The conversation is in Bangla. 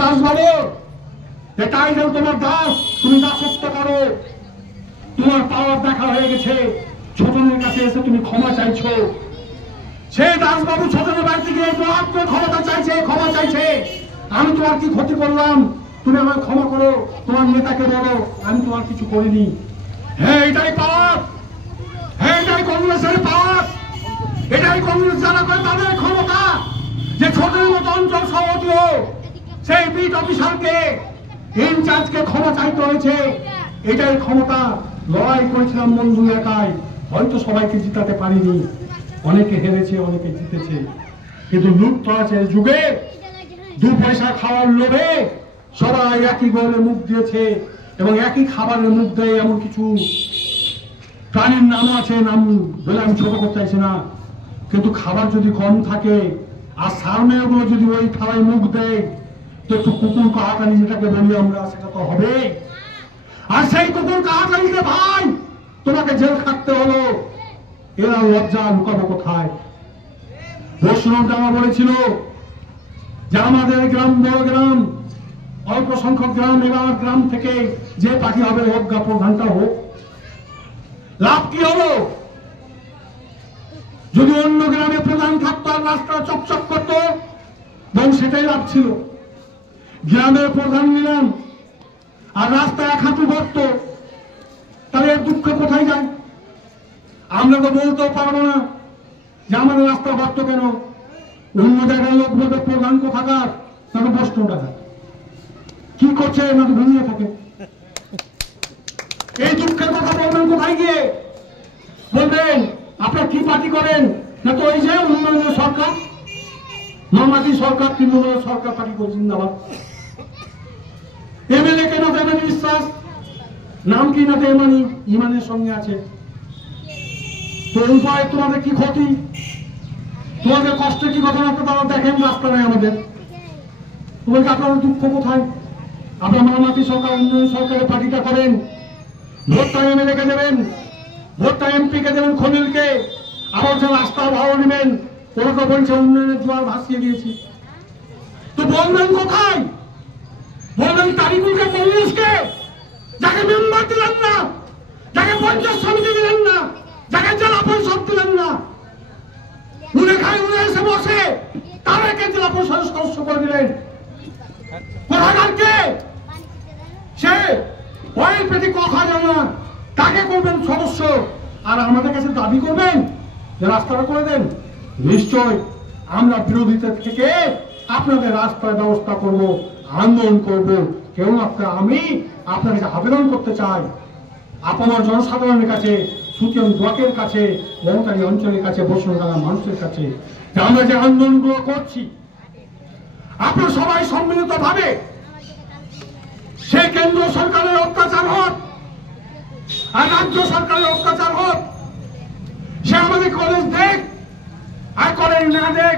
দাসবাবু, টাইটেল তোমার দাস, তুমি দাসত্ব করো, তোমার পাওয়ার দেখা হয়ে গেছে, ছোটনের কাছে এসে তুমি ক্ষমা চাইছো। সেই দাসবাবু ছোটনের বাড়িতে গিয়ে মাত্র ক্ষমতা চাইছে, ক্ষমা চাইছে। আমি তোমার কি ক্ষতি করলাম, তুমি আমায় ক্ষমা করো, তোমার নেতাকে বলো আমি তোমার কিছু করিনি। হ্যাঁ, এটাই পাওয়ার, হ্যাঁ এটাই কংগ্রেসের পাওয়ার, এটাই কংগ্রেস যারা করে তাদের ক্ষমতা, যে ছোটনের মতো অঞ্চল সভাপতিও সেই বিট অফিসারকে ইনচার্জকে ক্ষমা চাইতে হয়েছে। এটাই ক্ষমতা। লড়াই করেছিলাম বন্ধু একাই, হয়তো সবাইকে জিতাতে পারিনি, অনেকে হেরেছে অনেকে জিতেছে, কিন্তু লুটতরাজের যুগে দু পয়সা খাওয়ার লোভে সবাই একই গোলে মুখ দিয়েছে এবং একই খাবারের মুখ দেয়। এমন কিছু প্রাণীর নাম আছে, নাম বলে আমি ছোট করতে চাইছি না, কিন্তু খাবার যদি কম থাকে আর সারমেয়গুলো যদি ওই খাওয়ায় মুখ দেয়, তো একটু কুকুর কাহাকানি যেটাকে বলি আমরা, সেটা তো হবে। আর সেই কুকুর কাহাকানিতে ভাই তোমাকে জেল খাটতে হলো, এরা লজ্জা লুকাবো কোথায়? বৈষ্ণব জামা বলেছিল যে আমাদের গ্রাম বড় গ্রাম, অল্প সংখ্যক গ্রাম, এবার গ্রাম থেকে যে পাখি হবে হোক গা প্রধানটা হোক। লাভ কি হলো? যদি অন্য গ্রামে প্রধান থাকতো আর রাস্তা চকচক করতো, এবং সেটাই লাভ ছিল। গ্রামের প্রধান নিলাম আর রাস্তা এক হাঁটু ভরত, তাহলে এর দুঃখ কোথায় যায়? আমরা তো বলতেও পারবো না যে আমাদের রাস্তা ভরত কেন। অন্য জায়গায় লোক বলবে প্রধান কোথাকার, তাকে বৈষ্ণব টাকা কি করছে না তো ঘুমিয়ে থাকে। এই দুঃখের কথা বলবেন কোথায় গিয়ে? বলবেন আপনার কি পার্টি করেন? না তো ওই যে উন্নয়ন সরকার, মামাটি সরকার, তৃণমূল সরকার পার্টি করে জিন্দাবাদ। এমএলএ কেন দেবেন বিশ্বাস, নাম কি না ইমানি, ইমানের সঙ্গে আছে। তো উপায় তোমাদের কি ক্ষতি, তোমাদের কষ্টের কি কথা না তারা দেখেন, রাস্তা নাই আমাদের। তোমাকে আপনাদের দুঃখ কোথায়? আপনার মামাটি সরকার উন্নয়ন সরকারের পার্টিটা করেন, ভোটটা এমএলএ কে দেবেন, ভোটটা এমপি কে দেবেন, খনিলকে, আবার যে রাস্তা ভালো নেবেন, ওরা বলছে উন্নয়নের জোয়ার ভাসিয়ে দিয়েছি। তো বলবেন কোথায়? বলবেন তারিকুলকে, কংগ্রেসকে, যাকে মেম্বার দিলেন না, যাকে পঞ্চায়েত সমিতি দিলেন না, যাকে জেলা পরিষদ দিলেন না, উড়ে খায় উড়ে এসে বসে, তাদেরকে জেলা পরিষদ সদস্য করে দিলেন। কোথাকার কে সে? অয়েল পেটি কথা জানে না, তাকে করবেন সদস্য, আর আমাদের কাছে দাবি করবেন যে রাস্তাটা করে দেন। নিশ্চয় আমরা বিরোধীদের থেকে আপনাদের রাস্তার ব্যবস্থা করব, আন্দোলন করব। কেউ আমি আপনার কাছে আবেদন করতে চাই, আপনার জনসাধারণের কাছে, সুতিয়ন ব্লকের কাছে, মমতারি অঞ্চলের কাছে, বসুন্ধরা মানুষের কাছে, যে আমরা যে আন্দোলনগুলো করছি আপনারা সবাই সম্মিলিত ভাবে, সে কেন্দ্র সরকারের অত্যাচার হোক আর রাজ্য সরকারের অত্যাচার হোক, সে আমাদের কলেজ দেখ আর কলেজ না দেখ,